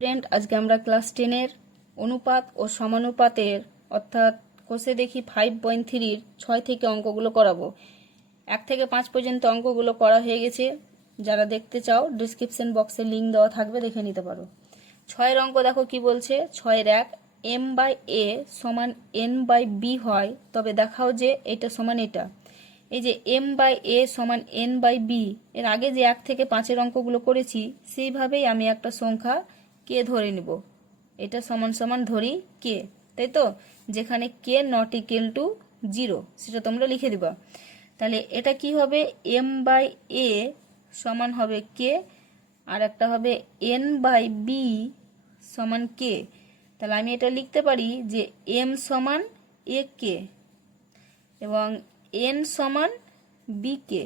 Student, আজকে আমরা class 10-এর অনুপাত ও সমানুপাতের অর্থাৎ কোষে দেখি 5.3-র 6 থেকে অঙ্কগুলো করাবো। 1 থেকে 5 পর্যন্ত অঙ্কগুলো করা হয়ে গেছে। যারা দেখতে চাও ডিসক্রিপশন বক্সে লিঙ্ক দেওয়া থাকবে, দেখে নিতে পারো। 6-এর অঙ্ক দেখো কি বলছে। 6-এর 1, m/a সমান n/b হয়, তবে দেখাও যে এটা সমান এটা। এই যে m/a সমান n/b, এর আগে যে 1 থেকে 5-এর অঙ্কগুলো করেছি সেইভাবেই আমি একটা সংখ্যা কে ধরে নিব। এটা সমান সমান ধরি কে, তাই তো, যেখানে কে নট ইকুয়াল টু 0 সেটা তোমরা লিখে দিবা। তাহলে এটা কি হবে, m/a সমান হবে কে, আর একটা হবে n/b সমান কে। তাহলে আমি এটা লিখতে পারি যে m সমান a কে এবং n সমান b কে।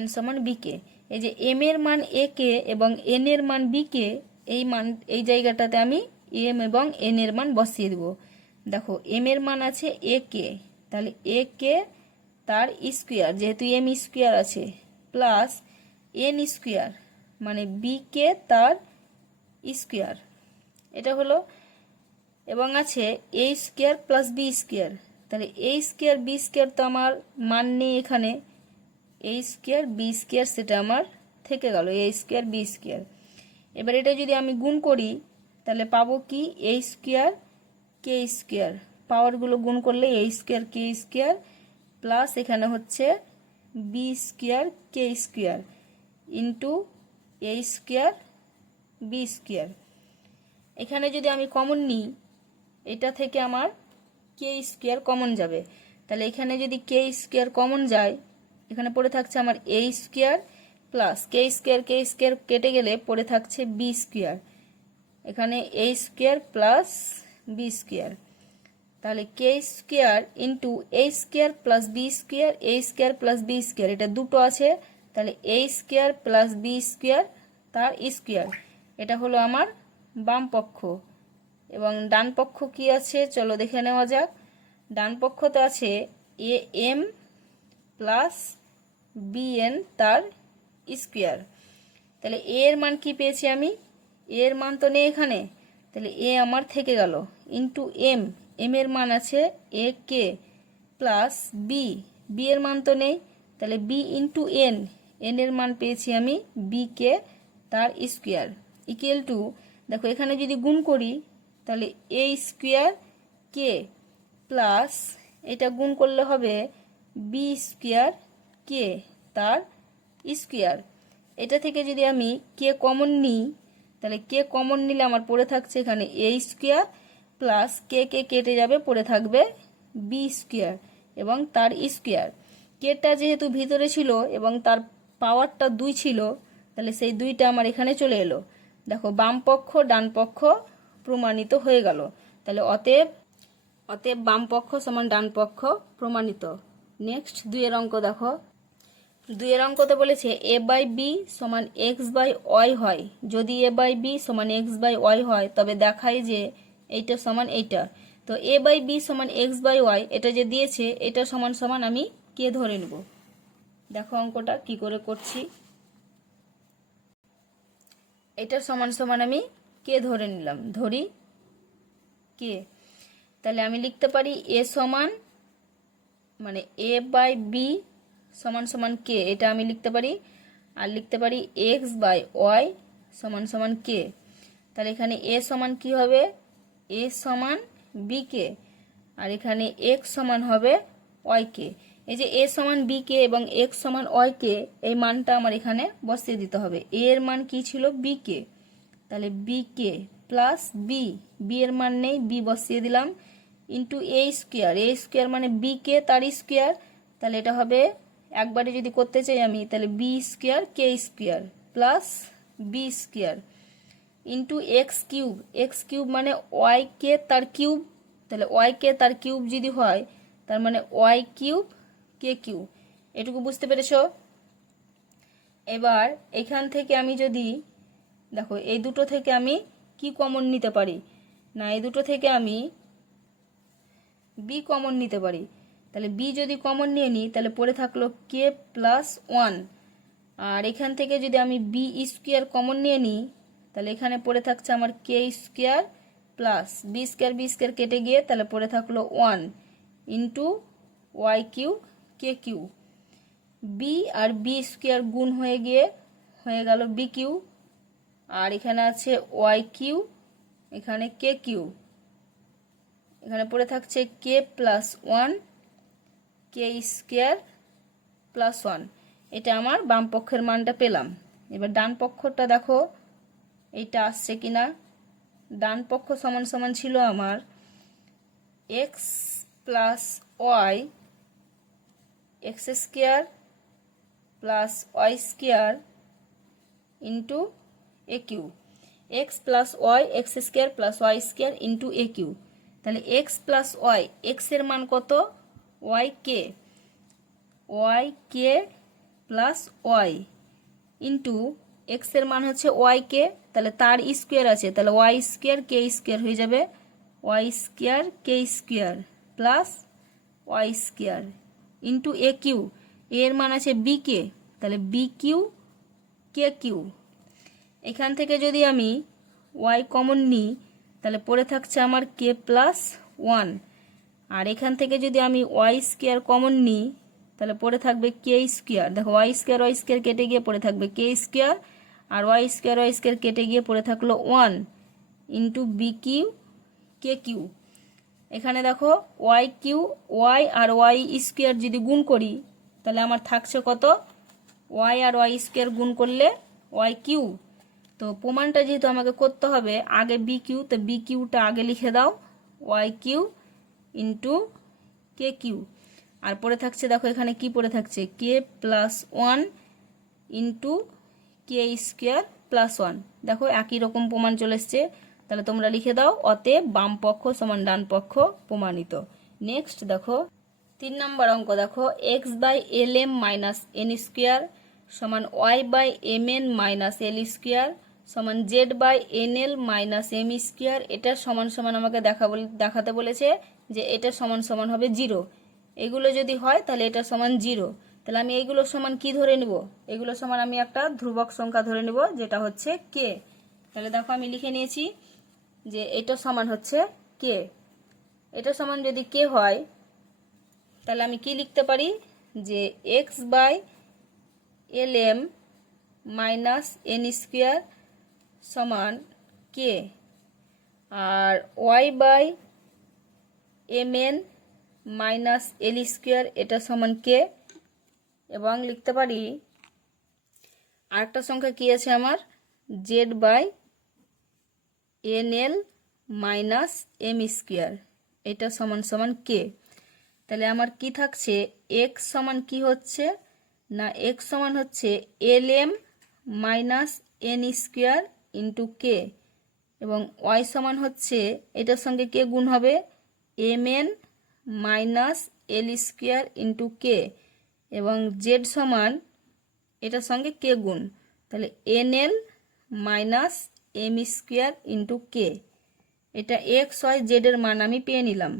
n সমান b কে। এই যে m এর মান a কে এবং n এর মান b কে, এই জায়গাটাতে আমি m এবং n এর মান বসিয়ে দেব। দেখো m এর মান আছে a কে, তাহলে a কে তার স্কোয়ার, যেহেতু m স্কোয়ার আছে, প্লাস n স্কোয়ার মানে b কে তার স্কোয়ার, এটা হলো। এবং আছে a square plus b square, তাহলে a স্কোয়ার b স্কোয়ার তো আমার মান নেই এখানে, a স্কোয়ার b স্কোয়ার সেটা আমার থেকে গেল a স্কোয়ার b স্কোয়ার। এবার এটা যদি আমি গুণ করি তাহলে পাবো কি, a স্কোয়ার কে স্কোয়ার, পাওয়ারগুলো গুণ করলে a স্কোয়ার কে স্কোয়ার প্লাস এখানে হচ্ছে b স্কোয়ার কে square into a square b square. এখানে যদি আমি কমন নিই, এটা থেকে আমার কে স্কোয়ার কমন যাবে, তাহলে এখানে যদি কে স্কোয়ার কমন যায়, এখানে পড়ে থাকছে আমার a স্কোয়ার প্লাস কে স্কোয়ার কেটে গেলে পড়ে থাকছে বি স্কোয়ার, এখানে a square plus B square. তাহলে কে square into a square plus B square, a square plus B square এটা দুটো আছে, তাহলে a square plus B square তার স্কোয়ার। এটা হলো আমার বাম পক্ষ। এবং ডান পক্ষ কি আছে চলো দেখে নেওয়া যাক। ডান পক্ষতে আছে A M plus B N তার স্কোয়ার। তাহলে এ এর মান কি পেয়েছি আমি, এ এর মান তো নেই এখানে, তাহলে এ আমার থেকে গেল ইন্টু এম, এম এর মান আছে এ কে প্লাস বি, বি এর মান তো নেই, তাহলে বি ইন্টু এন, এন এর মান পেয়েছি আমি বি কে তার স্কোয়ার ইকুয়াল টু, দেখো এখানে যদি গুণ করি তাহলে এ স্কোয়ার কে প্লাস এটা গুণ করলে হবে বি স্কোয়ার কে তার স্কোয়ার। এটা থেকে যদি আমি কে কমন নিই, তাহলে কে কমন নিলে আমার পড়ে থাকছে এখানে এ স্কোয়ার প্লাস কে কে কেটে যাবে, পড়ে থাকবে বি স্কোয়ার এবং তার স্কোয়ার। কেটা যেহেতু ভিতরে ছিল এবং তার পাওয়ারটা 2 ছিল, তাহলে সেই 2টা আমার এখানে চলে এলো। দেখো বাম পক্ষ ডান পক্ষ প্রমাণিত হয়ে গেল। তাহলে অতএব বাম পক্ষ সমান ডান পক্ষ প্রমাণিত। নেক্সট 2-এর অঙ্ক দেখো। 2-এর অঙ্কতে বলেছে a/b সমান x/y হয়, যদি a/b সমান x/y হয় তবে দেখায় যে এইটা সমান এইটা। তো a/b সমান x/y এটা যে দিয়েছে এটা সমান সমান আমি কে ধরে নেব। দেখো অঙ্কটা কি করে করছি। এটা সমান সমান আমি কে ধরে নিলাম, ধরি কে। তাহলে আমি লিখতে পারি এ সমান মানে a/b সমান সমান কে, এটা আমি লিখতে পারি। আর লিখতে পারি x/y সমান সমান কে। তাহলে এখানে a সমান কি হবে, a সমান b কে, আর এখানে x সমান হবে y কে। এই যে a সমান b কে এবং x সমান y কে, এই মানটা আমার এখানে বসিয়ে দিতে হবে। a এর মান কি ছিল b কে, তাহলে b k plus b, b এর মান নেই, b বসিয়ে দিলাম ইন্টু a স্কোয়ার মানে b কে তার স্কোয়ার, তাহলে এটা হবে একবারে যদি করতে চাই আমি তাহলে বি স্কোয়ার কে square plus B square into X cube মানে ওয়াই কে তার কিউব, তাহলে ওয়াই কে তার কিউব যদি হয় তার মানে ওয়াই কিউব কে কিউব। এটুকু বুঝতে পেরেছো। এবার এখান থেকে আমি যদি দেখো এই দুটো থেকে আমি কি কমন নিতে পারি, না এই দুটো থেকে আমি বি কমন নিতে পারি। তাহলে বি যদি কমন নিয়ে নিই তাহলে পড়ে থাকলো কে প্লাস 1, আর এখান থেকে যদি আমি বি স্কোয়ার কমন নিয়ে নিই তাহলে এখানে পড়ে থাকছে আমার কে স্কোয়ার প্লাস বি স্কোয়ার কেটে গিয়ে তাহলে পড়ে থাকলো 1 ইন্টু ওয়াই কিউ কে কিউ। বি আর বি স্কোয়ার গুণ হয়ে গিয়ে হয়ে গেল বি কিউ, আর এখানে আছে ওয়াই কিউ, এখানে কে কিউ, এখানে পড়ে থাকছে কে প্লাস 1 কে স্কোয়ার প্লাস 1। এটা আমার বাম পক্ষের মানটা পেলাম। এবার ডান পক্ষটা দেখো এইটা আসছে কিনা। ডান পক্ষ সমান সমান ছিল আমার X plus Y X square plus Y square into A Q. X plus Y X square plus Y square into A Q. তাহলে এক্স প্লাস ওয়াই, এক্স এর মান কত, ওয়াই কে প্লাস ওয়াই ইন্টু এক্স এর মান হচ্ছে Y কে, তাহলে তার স্কোয়ার আছে, তাহলে ওয়াই স্কোয়ার কে স্কোয়ার হয়ে যাবে ওয়াই স্কোয়ার কে square plus Y square into A Q. এর মান আছে বি কে, তাহলে বি কিউ কে কিউ। এখান থেকে যদি আমি ওয়াই কমন নিই তাহলে পড়ে থাকছে আমার কে প্লাস 1, আর এখান থেকে যদি আমি ওয়াই স্কোয়ার কমন নিই তাহলে পড়ে থাকবে কে স্কোয়ার। দেখো ওয়াই স্কোয়ার কেটে গিয়ে পড়ে থাকবে কে স্কোয়ার, আর ওয়াই স্কোয়ার কেটে গিয়ে পড়ে থাকলো 1 ইন্টু বি কিউ কে কিউ। এখানে দেখো ওয়াই কিউ, ওয়াই আর ওয়াই স্কোয়ার যদি গুণ করি তাহলে আমার থাকছে কত, ওয়াই আর ওয়াই স্কোয়ার গুণ করলে ওয়াই কিউ। তো প্রমাণটা যেহেতু আমাকে করতে হবে আগে বি কিউ, তো বি কিউটা আগে লিখে দাও, Y Q into k Q. আর পড়ে থাকছে দেখো এখানে কি পড়ে থাকছে k plus 1 into k square plus 1। দেখো একই রকম প্রমাণ চলে এসছে। তাহলে তোমরা লিখে দাও অতএব বাম পক্ষ সমান ডান পক্ষ প্রমাণিত। নেক্সট দেখো 3 নম্বর অঙ্ক দেখো X by L M minus N square সমান Y by M N minus L square সমান Z by N L minus M square. এটা সমান সমান আমাকে দেখাতে বলেছে যে এটা সমান সমান হবে 0। এগুলো যদি হয় তাহলে এটা সমান 0। তাহলে আমি এইগুলো সমান কি ধরে নিব, এগুলো সমান আমি একটা ধ্রুবক সংখ্যা ধরে নিব যেটা হচ্ছে কে। তাহলে দেখো আমি লিখে নিয়েছি যে এটা সমান হচ্ছে কে। এটা সমান যদি কে হয় তাহলে আমি কি লিখতে পারি যে X by L M minus N square সমান কে, আর Y by M N minus L square এটা সমান কে। এবং লিখতে পারি আরেকটা সংখ্যা কি আছে আমার Z by N L minus M square এটা সমান সমান কে। তাহলে আমার কি থাকছে এক্স সমান কি হচ্ছে না এক্স সমান হচ্ছে L M minus N square into K, এবং ওয়াই সমান হচ্ছে এটার সঙ্গে কে গুণ হবে M N minus L square into K, এবং জেড সমান এটার সঙ্গে কে গুণ, তাহলে N L minus M square into K. এটা এক্স ওয়াই জেড এর মান আমি পেয়ে নিলাম।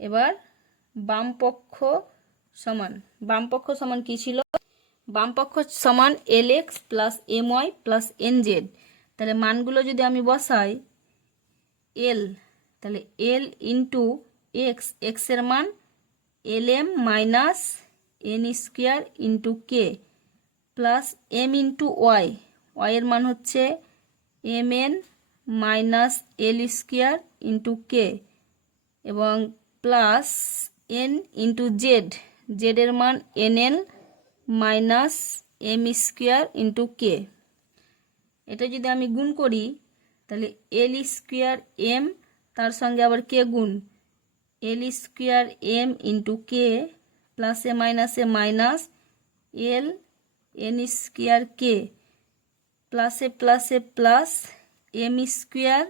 এবার বাম পক্ষ সমান কি ছিল, বাম পক্ষ সমান L X plus M Y plus N Z. তাহলে মানগুলো যদি আমি বসাই এল, তাহলে এল ইন্টু এক্স, এক্স এর মান L M minus N square into K plus M into Y, Y এর মান হচ্ছে M N minus L square into K, এবং plus N into Z, Z এর মান N L minus M square into K. এটা যদি আমি গুণ করি তাহলে এল স্কোয়ার এম তার সঙ্গে আবার কে গুণ L square M into K প্লাসে মাইনাসে minus L N square K প্লাসে প্লাসে plus M square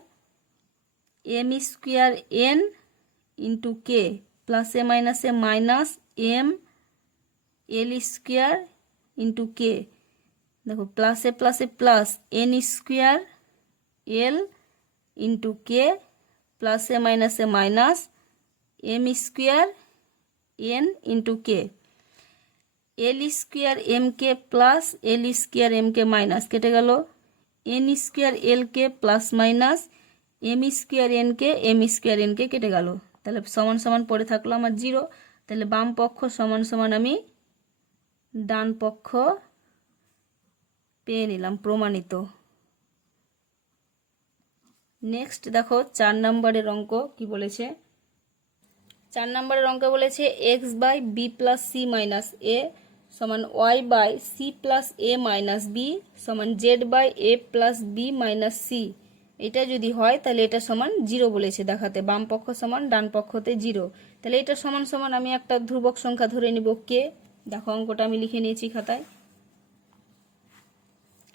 N into K প্লাসে মাইনাসে minus M L square into K. দেখো প্লাসে প্লাসে plus N square L into K প্লাসে মাইনাসে minus M square N into K. L square M K plus L square M K minus কেটে গেল, N square L K plus minus M square N কে M square N কে কেটে গেল, তাহলে সমান সমান পড়ে থাকলো আমার 0। তাহলে বাম পক্ষ সমান সমান আমি ডান পক্ষ পেয়ে নিলাম, প্রমাণিত। নেক্সট দেখো 4 নম্বরের অঙ্ক কি বলেছে। 4 নম্বরের অঙ্ক বলেছে X by B plus C minus A সমান Y by C plus A minus B সমান Z by A plus B minus C. এটা যদি হয় তাহলে এটা সমান 0 বলেছে দেখাতে, বাম পক্ষ সমান ডান পক্ষতে 0। তাহলে এটা সমান সমান আমি একটা ধ্রুবক সংখ্যা ধরে নিব কে। দেখো অঙ্কটা আমি লিখে নিয়েছি খাতায়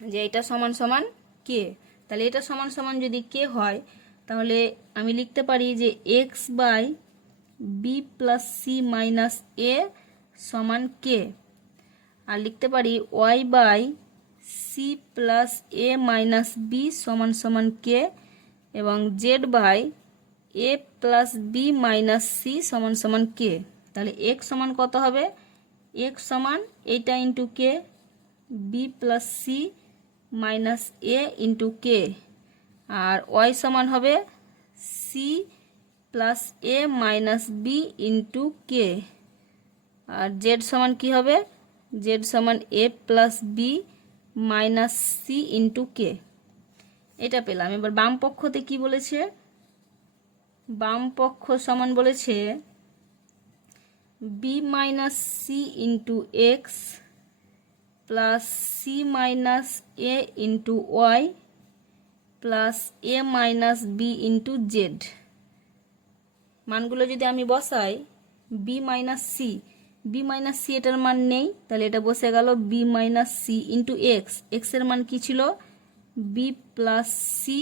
যে এটা সমান সমান কে। তাহলে এটা সমান সমান যদি কে হয় তাহলে আমি লিখতে পারি যে X by B plus C minus A সমান কে, আর লিখতে পারি Y by C plus A minus B সমান সমান কে, এবং Z by A plus B minus C সমান সমান কে। তাহলে এক্স সমান কত হবে, এক্স সমান এইটা into K, B plus C minus A into K, আর ওয়াই সমান হবে C plus A minus B into K, আর জেড সমান কি হবে, জেড সমান A plus B minus C into K. এটা পেলাম। এবার বাম পক্ষতে কি বলেছে, বাম পক্ষ সমান বলেছে B minus C into X plus C minus A into Y plus A minus B into Z. মানগুলো যদি আমি বসাই B minus C, B minus C এটার মান নেই, তাহলে এটা বসে গেল B minus C into X, X এর মান কি ছিল B plus C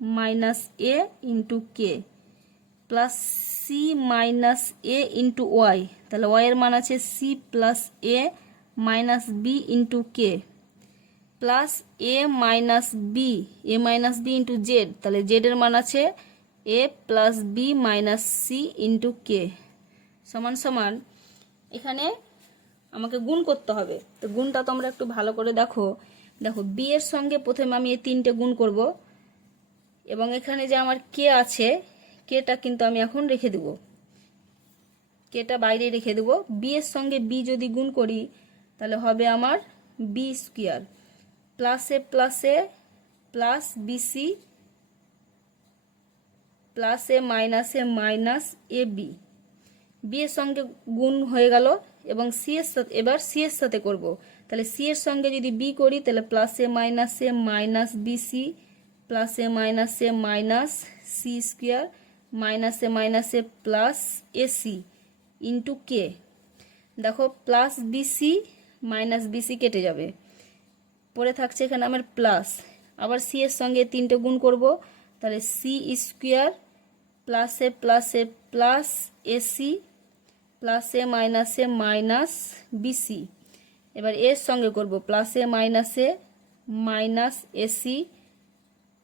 minus A into K plus C minus A into Y, তাহলে ওয়াই এর মান আছে C plus A minus B into K plus A minus B into Z, তাহলে Z এর মান আছে A plus B minus C into K সমান সমান। এখানে আমাকে গুণ করতে হবে, তো গুণটা তোমরা একটু ভালো করে দেখো। দেখো বি এর সঙ্গে প্রথমে আমি এই 3টে গুণ করব, এবং এখানে যে আমার কে আছে কেটা কিন্তু আমি এখন রেখে দেব, কেটা বাইরে রেখে দেব। বি এর সঙ্গে বি যদি গুণ করি তাহলে হবে আমার বি স্কোয়ার প্লাসে প্লাসে প্লাস বিসি প্লাসে মাইনাসে মাইনাস এ বি, বি এর সঙ্গে গুণ হয়ে গেল, এবং সি এর সাথে এবার সি এর সাথে করব। তাহলে সি এর সঙ্গে যদি বি করি তাহলে প্লাসে মাইনাসে মাইনাস বিসি প্লাসে মাইনাসে মাইনাস সি স্কোয়ার মাইনাসে মাইনাসে প্লাস এসি ইন্টু কে। দেখো প্লাস বিসি মাইনাস বিসি কেটে যাবে, পরে থাকছে এখানে আমার প্লাস, আবার সি এর সঙ্গে 3টে গুণ করব, তাহলে সি স্কোয়ার প্লাসে প্লাসে প্লাস এসি প্লাসে মাইনাসে মাইনাস বিসি। এবার এর সঙ্গে করব প্লাসে মাইনাসে মাইনাস এসি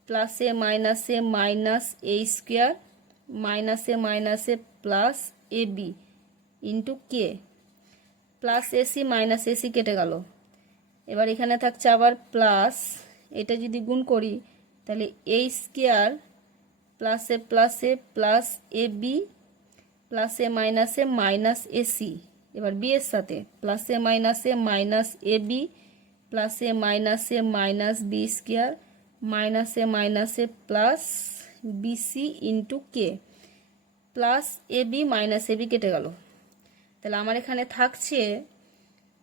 প্লাসে মাইনাসে মাইনাস এ স্কোয়ার মাইনাসে মাইনাসে plus A B into K, plus AC minus AC কেটে গেল। এবার এখানে থাকছে আবার প্লাস, এটা যদি গুণ করি তাহলে এ স্কোয়ার প্লাসে প্লাসে প্লাস এ বি প্লাসে মাইনাসে মাইনাস এসি, এবার বি এর সাথে প্লাসে মাইনাসে মাইনাস এ বি প্লাসে মাইনাসে মাইনাস বি স্কোয়ার মাইনাসে মাইনাসে plus BC into K, plus A B minus A B কেটে গেল। তাহলে আমার এখানে থাকছে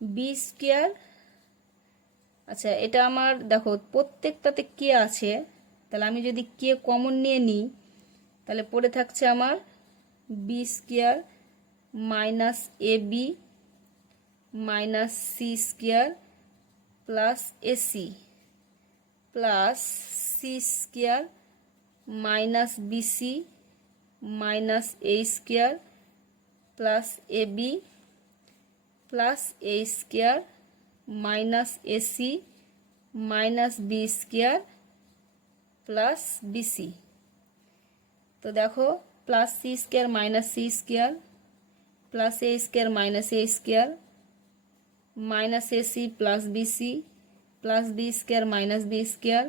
বি স্কোয়ার। আচ্ছা এটা আমার দেখো প্রত্যেকটাতে কে আছে, তাহলে আমি যদি কে কমন নিয়ে নিই তাহলে পড়ে থাকছে আমার B square minus A B minus C square plus AC plus C square minus BC minus A square plus A B plus A square minus AC minus B square plus BC. তো দেখো plus C square minus C square plus A square minus A square minus AC plus BC plus B square minus B square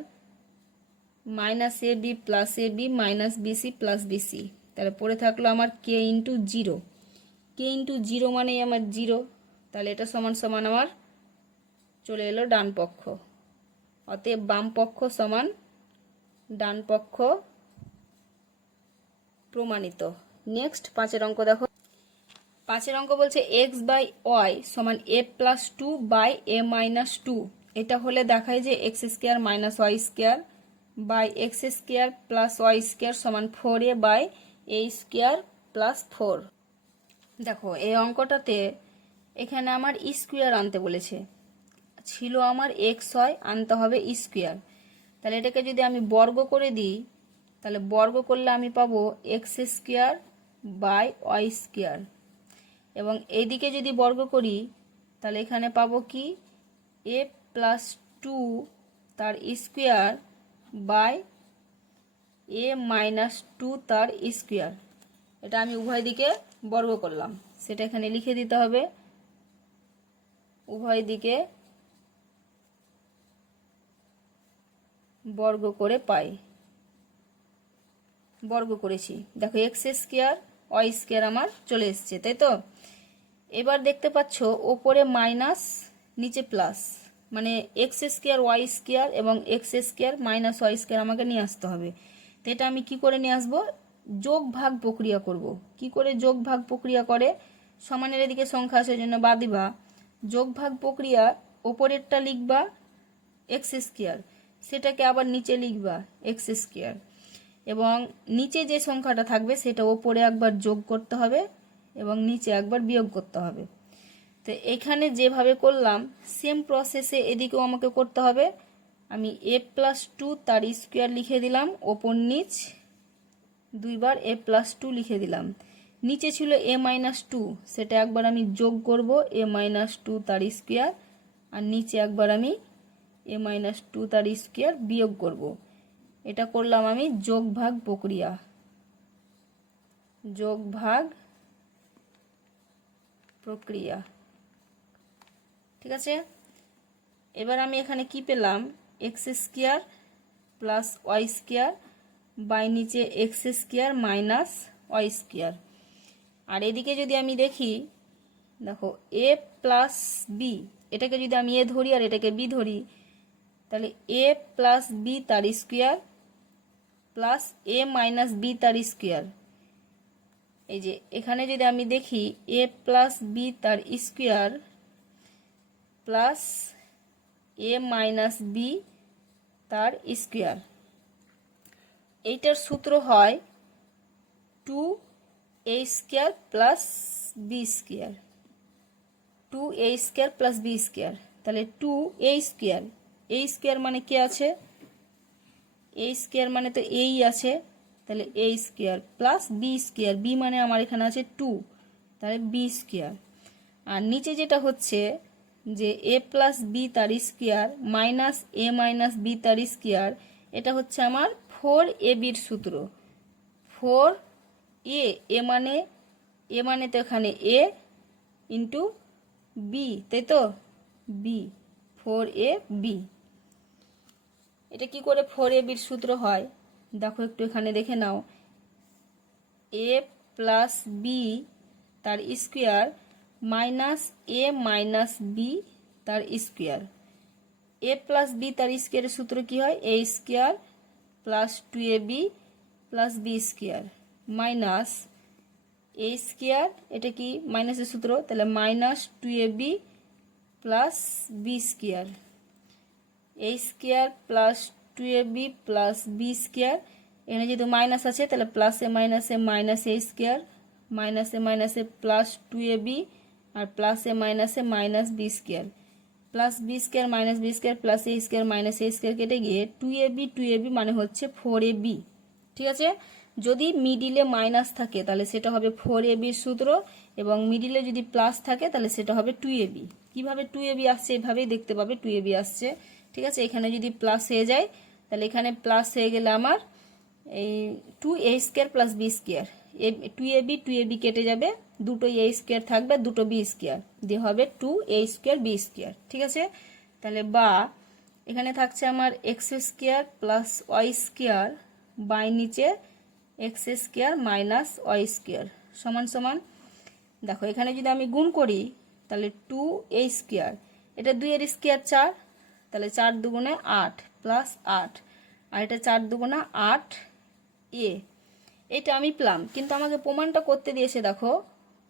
minus A B plus A B minus BC plus BC. তাহলে পড়ে থাকলো আমার কে into zero. কে into zero মানেই আমার zero, তাহলে এটা সমান সমান আমার চলে এলো ডান পক্ষ। অতএব বাম পক্ষ সমান ডান পক্ষ প্রমাণিত। নেক্সট 5 অঙ্ক দেখো। 5 অঙ্ক বলছে এক্স বাই ওয়াই সমান A plus two by A minus two. এটা হলে দেখায় যে X square minus Y square by x square plus Y square সমান 4a by A square plus 4। দেখো এই অঙ্কটাতে এখানে আমার স্কোয়ার আনতে বলেছে, ছিল আমার এক্স হয়, আনতে হবে স্কোয়ার। তাহলে এটাকে যদি আমি বর্গ করে দিই, তাহলে বর্গ করলে আমি পাবো x square by y square, এবং এইদিকে যদি বর্গ করি তাহলে এখানে পাবো কি এ প্লাস টু তার square by A minus two তার স্কোয়ার। এটা আমি উভয় দিকে বর্গ করলাম, সেটা এখানে লিখে দিতে হবে। উভয় দিকে বর্গ করে পাই, বর্গ করেছি। দেখো এক্স স্কোয়ার ওয়াই স্কোয়ার আমার চলে এসছে, তাই তো। এবার দেখতে পাচ্ছ ওপরে মাইনাস নিচে প্লাস, মানে এক্স স্কোয়ার ওয়াই স্কোয়ার এবং x square minus Y square আমাকে নিয়ে আসতে হবে। তো এটা আমি কি করে নিয়ে আসবো? যোগ ভাগ প্রক্রিয়া করব। কি করে যোগ ভাগ প্রক্রিয়া করে? সমানের এদিকে সংখ্যা আছে জন্য বাদ দিবা। যোগ ভাগ প্রক্রিয়া ওপরেরটা লিখবা এক্স স্কোয়ার, সেটাকে আবার নিচে লিখবা এক্স স্কোয়ার, এবং নিচে যে সংখ্যাটা থাকবে সেটা ওপরে একবার যোগ করতে হবে এবং নিচে একবার বিয়োগ করতে হবে। তো এখানে যেভাবে করলাম সেম প্রসেসে এদিকেও আমাকে করতে হবে। আমি এ প্লাস টু তার স্কোয়ার লিখে দিলাম, ওপর নিচ দুইবার এ প্লাস টু লিখে দিলাম। নিচে ছিল এ মাইনাস টু, সেটা একবার আমি যোগ করব এ মাইনাস টু তার স্কোয়ার, আর নিচে একবার আমি এ মাইনাস টু তার স্কোয়ার বিয়োগ করব। এটা করলাম আমি যোগ ভাগ প্রক্রিয়া, যোগ ভাগ প্রক্রিয়া। ঠিক আছে, এবার আমি এখানে কি পেলাম? X square plus Y square by নিচে X square minus Y square. আর এদিকে যদি আমি দেখি, দেখো এ প্লাস বি, এটাকে যদি আমি এ ধরি আর এটাকে বি ধরি, তাহলে এ প্লাস বি তার square plus A minus B তার স্কোয়ার। এই যে এখানে যদি আমি দেখি এ প্লাস বি তার square plus A minus B তার স্কোয়ার, এইটার সূত্র হয় two A square plus B square, two A square plus B square. তাহলে two A square, A square মানে কি আছে? এ স্কোয়ার মানে তো এই আছে, তাহলে A square plus B square, B মানে আমার এখানে আছে টু, তাহলে বি স্কোয়ার। আর নিচে যেটা হচ্ছে যে এ প্লাস বি তার square minus A minus B তার স্কোয়ার, এটা হচ্ছে আমার ফোর এ বির সূত্র। ফোর এ মানে তো এখানে এ ইন্টু বি, তাই তো, বি, ফোর এ বি। এটা কি করে ফোর এ বির সূত্র হয় দেখো একটু এখানে দেখে নাও। এ প্লাস বি তার square minus A minus B তার স্কোয়ার। এ প্লাস বি তার স্কোয়ারের সূত্র কি হয়? A square plus two A B plus B square minus A square, এটা কি মাইনাসের সূত্র, তাহলে minus two A B plus B square. A square plus two A B plus B square, এখানে যেহেতু মাইনাস আছে তাহলে প্লাসে মাইনাস এ স্কোয়ার, মাইনাসে প্লাস টু এ বি, আর প্লাসে minus B square, plus B square minus B square plus A square minus A square কেটে গিয়ে টু এ বি মানে হচ্ছে ফোর এ বি। ঠিক আছে, যদি মিডিলে মাইনাস থাকে তাহলে সেটা হবে ফোর এ বির সূত্র, এবং মিডিলে যদি প্লাস থাকে তাহলে সেটা হবে টু এ বি। কীভাবে টু এ বি আসছে? এভাবেই দেখতে পাবে টু এ বি আসছে। ঠিক আছে, এখানে যদি প্লাস হয়ে যায় তাহলে এখানে প্লাস হয়ে গেলে আমার এই two A square plus B square, two A B কেটে যাবে, দুটো এ স্কোয়ার থাকবে, দুটো বি স্কোয়ার দিয়ে হবে two A square B square. ঠিক আছে, তাহলে বা এখানে থাকছে আমার X square plus Y square by নিচে X square minus Y square সমান সমান, দেখো এখানে যদি আমি গুণ করি তাহলে 2a স্কোয়ার, এটা 2 এর স্কোয়ার 4, তাহলে 4 দুগুণে 8 প্লাস 8, আর এটা 4 দুগুণা 8 এ। এটা আমি পেলাম, কিন্তু আমাকে প্রমাণটা করতে দিয়েছে দেখো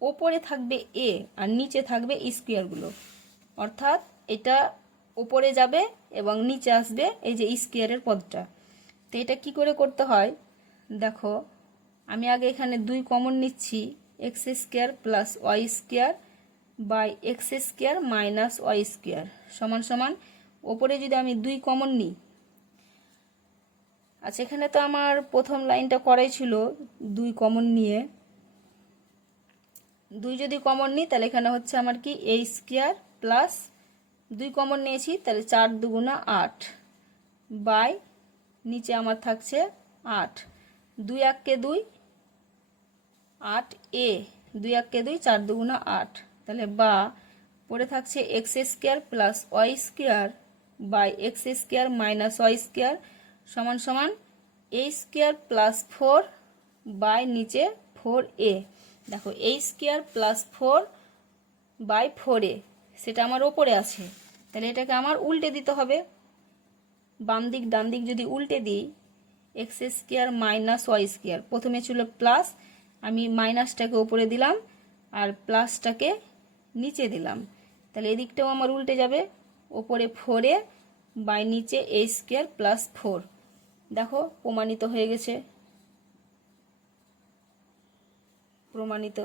ওপরে থাকবে এ আর নিচে থাকবে স্কোয়ারগুলো, অর্থাৎ এটা ওপরে যাবে এবং নিচে আসবে এই যে স্কোয়ারের পদটা। তো এটা কি করে করতে হয় দেখো, আমি আগে এখানে 2 কমন নিচ্ছি, x square plus Y square by x square minus Y square সমান সমান, ওপরে যদি আমি 2 কমন নিই, আচ্ছা এখানে তো আমার প্রথম লাইনটা করাই ছিল 2 কমন নিয়ে, 2 যদি কমন নিই তাহলে এখানে হচ্ছে আমার কি এ স্কোয়ার প্লাস 2 কমন নিয়েছি তাহলে 4 দুগুণা 8 বাই নিচে আমার থাকছে 8, 2 1 2 8 এ, 2 1 2 4 দুগুণা 8, তাহলে বা পড়ে থাকছে x square plus Y square by x square minus Y square সমান সমান এ স্কোয়ার প্লাস 4 বাই নিচে 4a। দেখো এ স্কোয়ার প্লাস 4 বাই 4a সেটা আমার ওপরে আছে, তাহলে এটাকে আমার উল্টে দিতে হবে, বাম দিক ডান দিক যদি উল্টে দিই, x square minus Y square, প্রথমে ছিল প্লাস, আমি মাইনাসটাকে উপরে দিলাম আর প্লাসটাকে নিচে দিলাম, তাহলে এদিকটাও আমার উল্টে যাবে, ওপরে 4a বাই নিচে এ স্কোয়ার প্লাস 4। দেখো প্রমাণিত হয়ে গেছে, প্রমাণিত।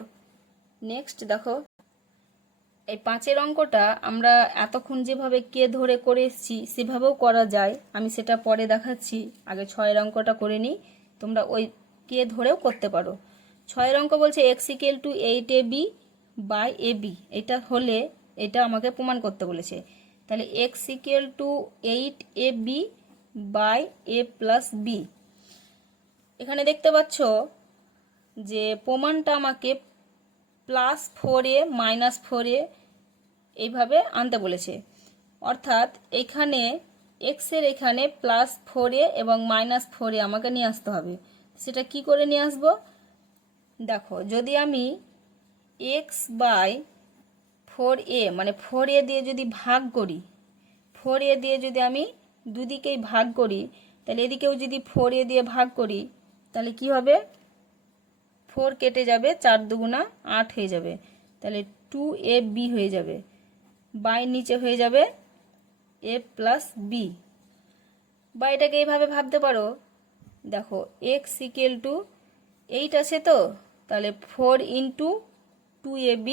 নেক্সট দেখো এই 5-এর অঙ্কটা আমরা এতক্ষণ যেভাবে কে ধরে করে এসেছি সেভাবেও করা যায়, আমি সেটা পরে দেখাচ্ছি, আগে 6-এর অঙ্কটা করে নিই, তোমরা ওই কে ধরেও করতে পারো। 6-এর অঙ্ক বলছে x equal to 8ab by AB, এটা হলে এটা আমাকে প্রমাণ করতে বলেছে, তাহলে x equal to 8ab by A plus B. এখানে দেখতে পাচ্ছ যে প্রমাণটা আমাকে প্লাস 4a মাইনাস 4a এইভাবে আনতে বলেছে, অর্থাৎ এখানে এক্স এর এখানে প্লাস 4a এবং মাইনাস 4a আমাকে নিয়ে আসতে হবে। সেটা কি করে নিয়ে আসব দেখো, যদি আমি এক্স বাই 4a মানে 4a দিয়ে যদি ভাগ করি, 4a দিয়ে যদি আমি দুদিকেই ভাগ করি, তাহলে এদিকেও যদি 4a দিয়ে ভাগ করি তাহলে কি হবে, 4 কেটে যাবে, 4 দুগুণা 8 হয়ে যাবে, তাহলে 2ab হয়ে যাবে, বাই নিচে হয়ে যাবে এ প্লাস বি। বা এটাকে এইভাবে ভাবতে পারো, দেখো এক্স ইকুয়াল টু 8 আছে তো, তাহলে 4 into 2ab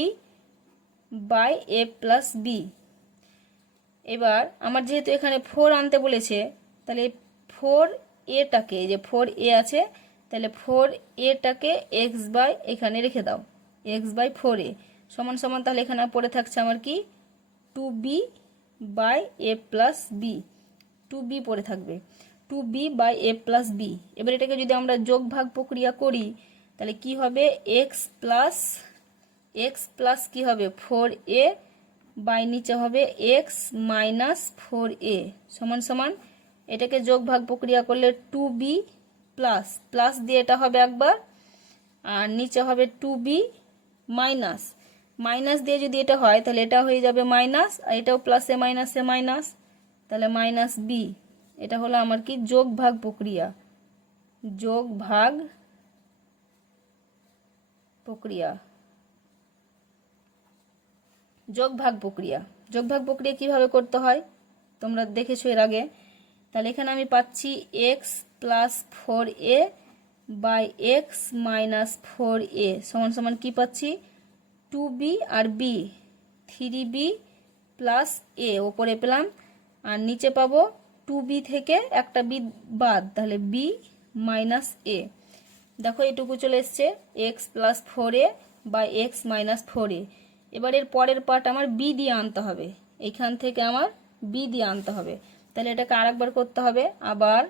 by A plus B. এবার আমার যেহেতু এখানে 4 আনতে বলেছে, তাহলে 4a-টাকে, যে 4a আছে, তাহলে 4a-টাকে এক্স বাই এখানে রেখে দাও, এক্স বাই 4a সমান সমান, তাহলে এখানে পড়ে থাকছে আমার কি 2b by A plus B, 2b পড়ে থাকবে, 2b by A plus B. এবার এটাকে যদি আমরা যোগ ভাগ প্রক্রিয়া করি তাহলে কি হবে, এক্স প্লাস কি হবে 4a বাই নিচে হবে এক্স মাইনাস 4a সমান সমান, এটাকে যোগ ভাগ প্রক্রিয়া করলে 2b প্লাস প্লাস দিয়ে এটা হবে একবার, আর নিচে হবে 2b মাইনাস, মাইনাস দিয়ে যদি এটা হয় তাহলে এটা হয়ে যাবে মাইনাস, আর এটাও প্লাসে মাইনাসে মাইনাস, তাহলে মাইনাস বি। এটা হলো আমার কি যোগ ভাগ প্রক্রিয়া, যোগ ভাগ প্রক্রিয়া, যোগ ভাগ প্রক্রিয়া। যোগ ভাগ প্রক্রিয়া কিভাবে করতে হয় তোমরা দেখেছো এর আগে, তাহলে এখানে আমি পাচ্ছি x plus 4a by x minus 4a সমান সমান কি পাচ্ছি 2b R b, 3b plus a ওপরে পেলাম, আর নিচে পাবো 2b থেকে একটা b বাদ, তাহলে b মাইনাস a। দেখো এটুকু চলে এসছে x plus 4a by x minus 4a। এবার এর পরের পার্ট আমার b দিয়ে আনতে হবে, এখান থেকে আমার b দিয়ে আনতে হবে, তাহলে এটাকে আরেকবার করতে হবে, আবার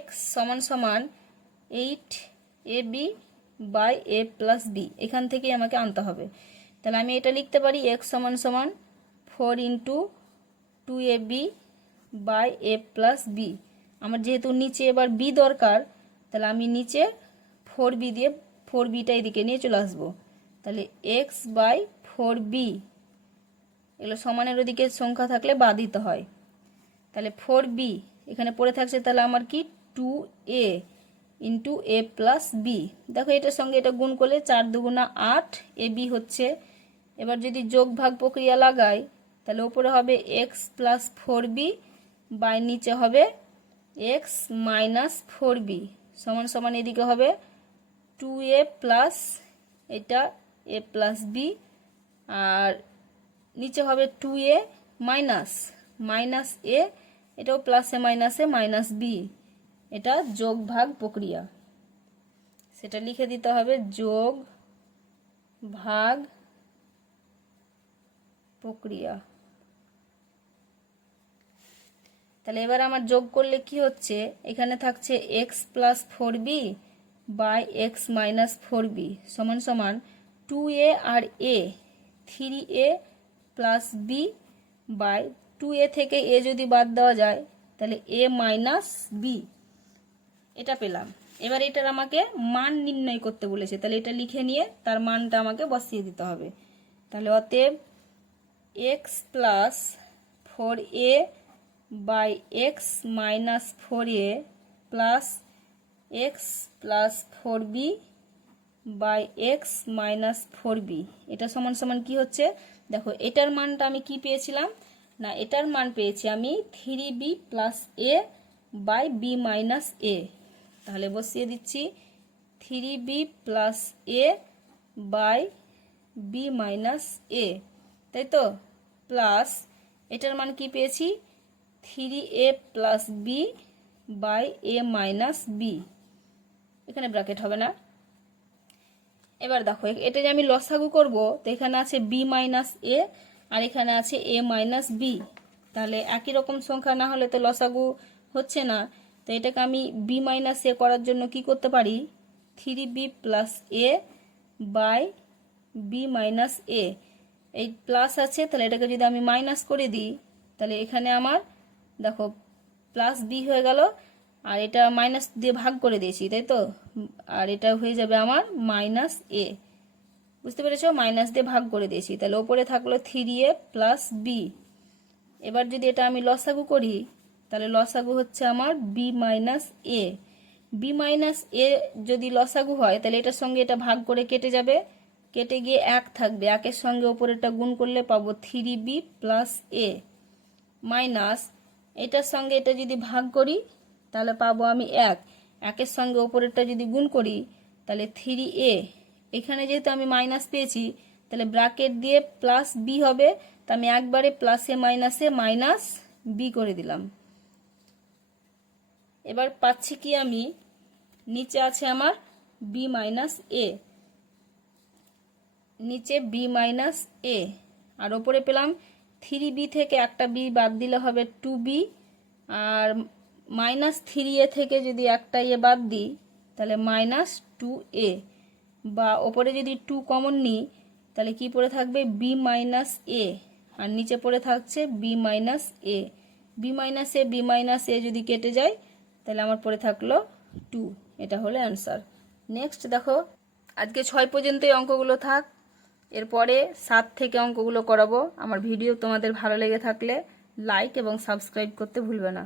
x সমান সমান 8ab by a plus B, এখান থেকেই আমাকে আনতে হবে, তাহলে আমি এটা লিখতে পারি x সমান সমান 4 into 2ab by a plus B. আমার যেহেতু নিচে এবার বি দরকার, তাহলে আমি নিচে 4b দিয়ে 4bটা এদিকে নিয়ে চলে আসবো। তাহলে এক্স বাই 4b, এগুলো সমানের ওদিকে সংখ্যা থাকলে বাদ দিতে হয়। তাহলে 4b এখানে পড়ে থাকছে, তাহলে আমার কি 2a ইন্টু এ প্লাস বি। দেখো এটার সঙ্গে এটা গুণ করলে 4 দুগুণা 8 ab হচ্ছে। এবার যদি যোগ ভাগ প্রক্রিয়া লাগাই, তাহলে উপরে হবে এক্স প্লাস 4b বাই নিচে হবে এক্স মাইনাস 4b সমান সমান এদিকে হবে 2a প্লাস এটা a প্লাস বি, আর নিচে হবে 2a মাইনাস মাইনাস এ, এটাও প্লাসে মাইনাসে মাইনাস বি। এটা যোগ ভাগ প্রক্রিয়া, সেটা লিখে দিতে হবে যোগ ভাগ প্রক্রিয়া। তাহলে এবার আমার যোগ করলে কি হচ্ছে, এখানে থাকছে x plus 4b by x minus 4b সমান সমান 2a আর a 3a plus B by 2a থেকে a যদি বাদ দেওয়া যায় তাহলে a মাইনাস বি, এটা পেলাম। এবার এটার আমাকে মান নির্ণয় করতে বলেছে, তাহলে এটা লিখে নিয়ে তার মানটা আমাকে বসিয়ে দিতে হবে। তাহলে অতএব x plus 4a by x minus 4a plus x plus 4b by x minus 4b, এটা সমান সমান কি হচ্ছে, দেখো এটার মানটা আমি কি পেয়েছিলাম না, এটার মান পেয়েছি আমি 3b plus a by B minus a। তাহলে বসিয়ে দিচ্ছি 3b plus a by B minus a, তাই তো, প্লাস এটার মান কি পেয়েছি 3a plus B by A minus B, এখানে ব্র্যাকেট হবে না। এবার দেখো এটা যে আমি লসাগু করব, তো এখানে আছে বি মাইনাস এ আর এখানে আছে এ মাইনাস বি, তাহলে একই রকম সংখ্যা না হলে তো লসাগু হচ্ছে না। তো এটাকে আমি বি মাইনাস এ করার জন্য কি করতে পারি, 3b plus A by B minus A, এই প্লাস আছে, তাহলে এটাকে যদি আমি মাইনাস করে দিই তাহলে এখানে আমার দেখো প্লাস বি হয়ে গেল, আর এটা মাইনাস দিয়ে ভাগ করে দিয়েছি, তাই তো, আর এটা হয়ে যাবে আমার মাইনাস এ, বুঝতে পেরেছো, মাইনাস দিয়ে ভাগ করে দিয়েছি। তাহলে ওপরে থাকলো 3a প্লাস বি। এবার যদি এটা আমি লসাগু করি, তাহলে লসাগু হচ্ছে আমার B minus A. B minus এ যদি লসাগু হয় তাহলে এটার সঙ্গে এটা ভাগ করে কেটে যাবে, কেটে গিয়ে 1 থাকবে, 1-এর সঙ্গে ওপরেরটা গুণ করলে পাবো 3b প্লাস এ মাইনাস এটার সঙ্গে এটা যদি ভাগ করি তাহলে পাবো আমি 1-এর সঙ্গে ওপরেরটা যদি গুণ করি তাহলে 3a, এখানে যেহেতু আমি মাইনাস পেয়েছি তাহলে ব্র্যাকেট দিয়ে প্লাস বি হবে, তা আমি একবারে প্লাসে মাইনাসে মাইনাস বি করে দিলাম। এবার পাচ্ছি কি আমি, নিচে আছে আমার বি মাইনাস এ, নিচে বি মাইনাস এ, আর ওপরে পেলাম 3b থেকে একটা বি বাদ দিলে হবে 2b, আর মাইনাস 3a থেকে যদি একটা এ বাদ দিই তাহলে মাইনাস 2a, বা ওপরে যদি 2 কমন নিই তাহলে কি পড়ে থাকবে বি মাইনাস এ, আর নিচে পড়ে থাকছে B minus A. B minus এ যদি কেটে যায় তাহলে আমার পড়ে থাকলো 2, এটা হলো অ্যান্সার। নেক্সট দেখো, আজকে 6 পর্যন্ত এই অঙ্কগুলো থাক, এরপরে 7 থেকে অঙ্কগুলো করাবো। আমার ভিডিও তোমাদের ভালো লেগে থাকলে লাইক এবং সাবস্ক্রাইব করতে ভুলবে না।